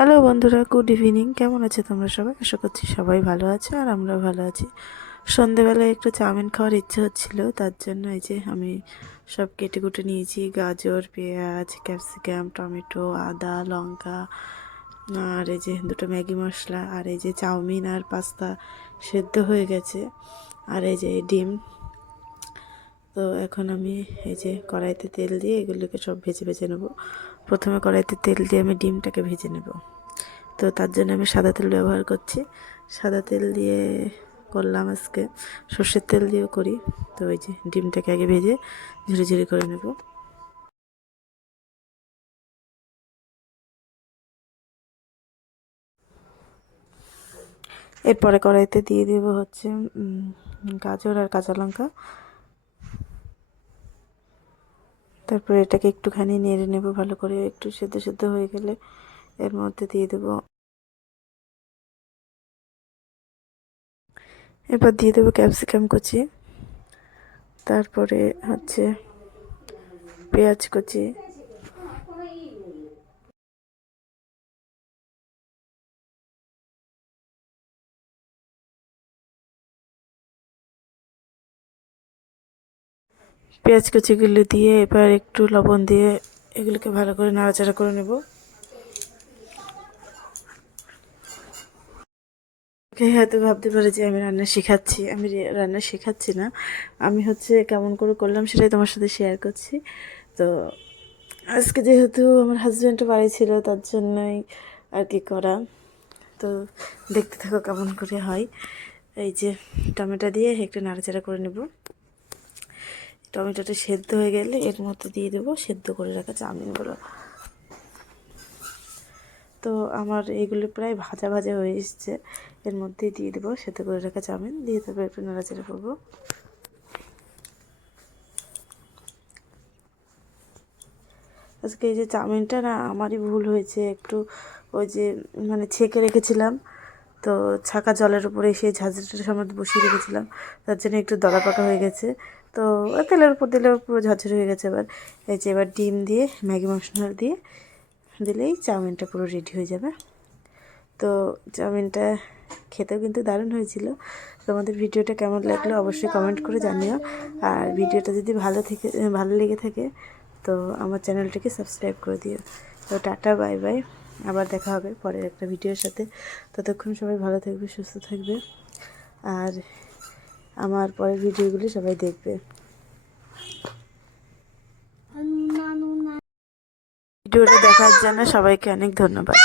Hello বন্ধুরা, good evening. কেমন আছে তোমরা সবাই? আশা করছি সবাই ভালো আছে আর আমরাও ভালো আছি। সন্ধেবেলায় একটু চাউমিন খাওয়ার ইচ্ছে হচ্ছিল, তার জন্য এই যে আমি সব কেটে কুটে নিয়েছি। গাজর, পেঁয়াজ, ক্যাপসিকাম, টমেটো, আদা, লঙ্কা, আর এই যে দুটো ম্যাগি মশলা, আর এই যে চাউমিন আর পাস্তা সেদ্ধ হয়ে গেছে। আর এই যে ডিম। তো এখন আমি এই যে কড়াইতে তেল দিয়ে এগুলোকে সব ভেজে ভেজে নেব। প্রথমে কড়াইতে তেল দিয়ে আমি ডিমটাকে ভেজে নেব। তো তার জন্য আমি সাদা তেল ব্যবহার করছি। সাদা তেল দিয়ে করলাম আজকে সর্ষের তেল দিয়েও করি। তো ওই যে ডিমটাকে আগে ভেজে ঝুড়ি ঝুড়ি করে নেব। এরপরে কড়াইতে দিয়ে দেব হচ্ছে গাজর আর কাঁচা লঙ্কা। তারপরে এটাকে একটুখানি নেড়ে নেব, ভালো করে একটু সেদ্ধ সেদ্ধ হয়ে গেলে এর মধ্যে দিয়ে দেব। এবার দিয়ে দেবো ক্যাপসিকাম কুচি, তারপরে হচ্ছে পেঁয়াজ কুচি পেঁয়াজ কুচিগুলো দিয়ে এবার একটু লবণ দিয়ে এগুলোকে ভালো করে নাড়াচাড়া করে নেব। কে হয়তো ভাবতে পারে যে আমি রান্না শেখাচ্ছি, আমি রান্না শেখাচ্ছি না। আমি হচ্ছে কেমন করে করলাম সেটাই তোমার সাথে শেয়ার করছি। তো আজকে যেহেতু আমার হাজব্যান্ডও বাড়ি ছিল, তার জন্যই আর কি করা। তো দেখতে থাকো কেমন করে হয়। এই যে টমেটো দিয়ে একটু নাড়াচাড়া করে নেব। টমেটোটা সেদ্ধ হয়ে গেলে এর মধ্যে দিয়ে দেবো সেদ্ধ করে রাখা চাউমিনগুলো। তো আমার এগুলো প্রায় ভাজা ভাজা হয়ে এসছে। এর মধ্যেই দিয়ে দেবো সেদ্ধ করে রাখা চাউমিন। দিয়ে তারপর একটু নাড়াচাড়া করব। আজকে এই যে চাউমিনটা না, আমারই ভুল হয়েছে। একটু ওই যে মানে ছেঁকে রেখেছিলাম। তো ছাকা জলের উপরে সেই ঝাঁঝরিটার সামনে বসিয়ে রেখেছিলাম। তার জন্য একটু দলা পাকা হয়ে গেছে। তো তেলের উপর দিলে পুরো ঝরঝরে হয়ে গেছে এবার। এই যে এবার ডিম দিয়ে, ম্যাগি মশলা দিয়ে দিলেই চাউমিনটা পুরো রেডি হয়ে যাবে। তো চাউমিনটা খেতেও কিন্তু দারুণ হয়েছিল। তোমাদের ভিডিওটা কেমন লাগল অবশ্যই কমেন্ট করে জানিও। আর ভিডিওটা যদি ভালো থেকে, ভালো লেগে থাকে, তো আমার চ্যানেলটাকে সাবস্ক্রাইব করে দিও। তো টাটা বাই বাই আবার দেখা হবে পরের একটা ভিডিওর সাথে। ততক্ষণ সবাই ভালো থাকবে, সুস্থ থাকবে। আর আমার পরের ভিডিওগুলি সবাই দেখবে। ভিডিওটা দেখার জন্য সবাইকে অনেক ধন্যবাদ।